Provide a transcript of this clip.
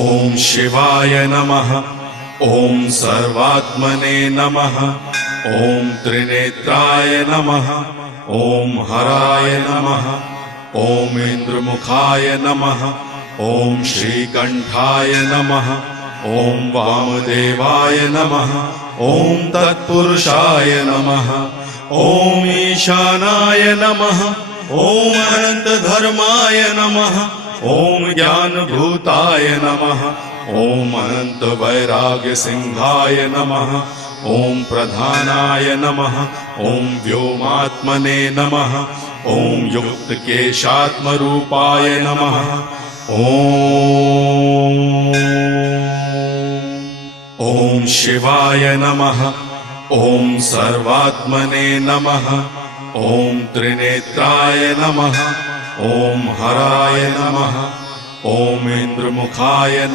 ओम शिवाय नमः। ओम सर्वात्मने नमः। ओम त्रिनेत्राय नमः। ओम हराय नमः। ओम इंद्रमुखाय नमः। ओम श्रीकंठाय नमः। ओम वामदेवाय नमः। ओम तत्पुरुषाय नमः। ओम ईशानाय नमः। ओम अनंत धर्माय नमः। ओम ज्ञानभूताय नमः। ओम अनंत वैराग्य सिंहाय नमः। ओम प्रधानाय नमः। ओम व्योमात्मने नमः। ओम युक्त केशात्म रूपाय नमः। ओम शिवाय नमः। ओम सर्वात्मने नमः। ओम त्रिनेत्राय नमः। ओम हराय नमः। ओम इंद्रमुखाय नमः।